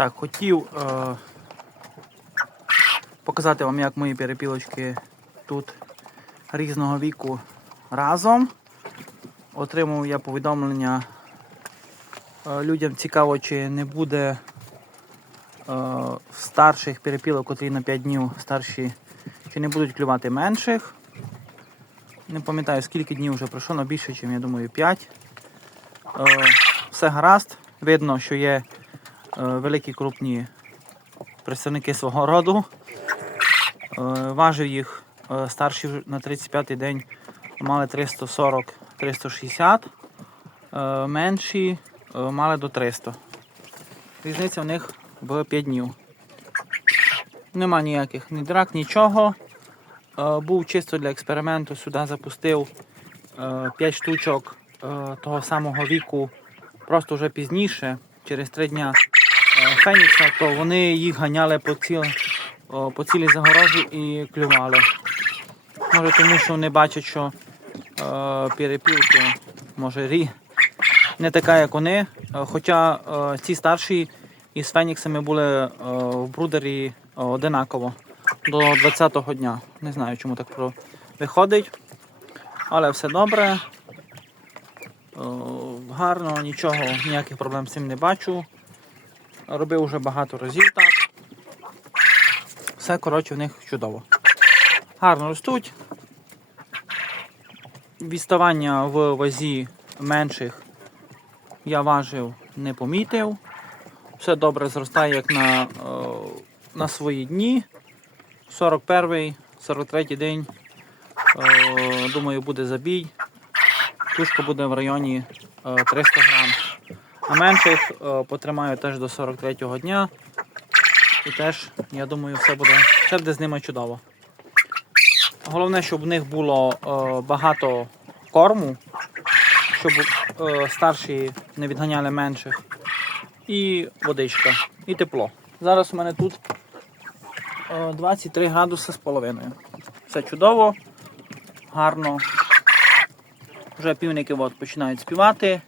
Так, хотів е, показати вам, як мої перепілочки тут різного віку разом. Отримав я повідомлення. Е, людям цікаво, чи не буде е, старших перепілок, котрі на 5 днів старші, чи не будуть клювати менших. Не пам'ятаю, скільки днів вже пройшло, але більше, ніж я думаю, 5. Е, все гаразд. Видно, що є великі крупні представники свого роду. Е, важив їх е, старші на 35-й день мали 340-360, е, менші е, мали до 300. Різниця в них в 5 днів. Нема ніяких ні драк, нічого. Е, Був чисто для експерименту, сюди запустив 5 штучок е, того самого віку, просто вже пізніше, через 3 дня е, Фенікса, то вони їх ганяли по, ціл, по цілій загорожі і клювали. Може тому, що вони бачать, що е, перепілки, може рі, не така, як вони. Е, Хоча е, ці старші із Феніксами були е, в брудері е, одинаково до 20-го дня. Не знаю, чому так про- виходить. Але все добре. Е, Гарно, нічого, ніяких проблем з цим не бачу. Робив вже багато разів так. Все, коротше, в них чудово. Гарно ростуть. Відставання в вазі менших я важив, не помітив. Все добре зростає, як на, е, на свої дні. 41-й, 43-й день. Е, думаю, буде забій. Тушка буде в районі е, 300 грам. А менших е, потримаю теж до 43-го дня. І теж, я думаю, все буде, все буде з ними чудово. Головне, щоб в них було е, багато корму, щоб е, старші не відганяли менших. І водичка, і тепло. Зараз у мене тут е, 23 градуси з половиною. Все чудово, гарно. Вже півники от, починають співати.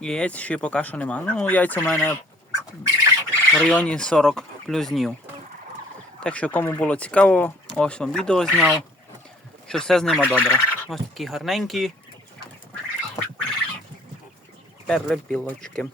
Яєць ще поки що нема. Ну, яйця у мене в районі 40 плюс днів. Так що кому було цікаво, ось вам відео зняв, що все з ними добре. Ось такі гарненькі перепілочки.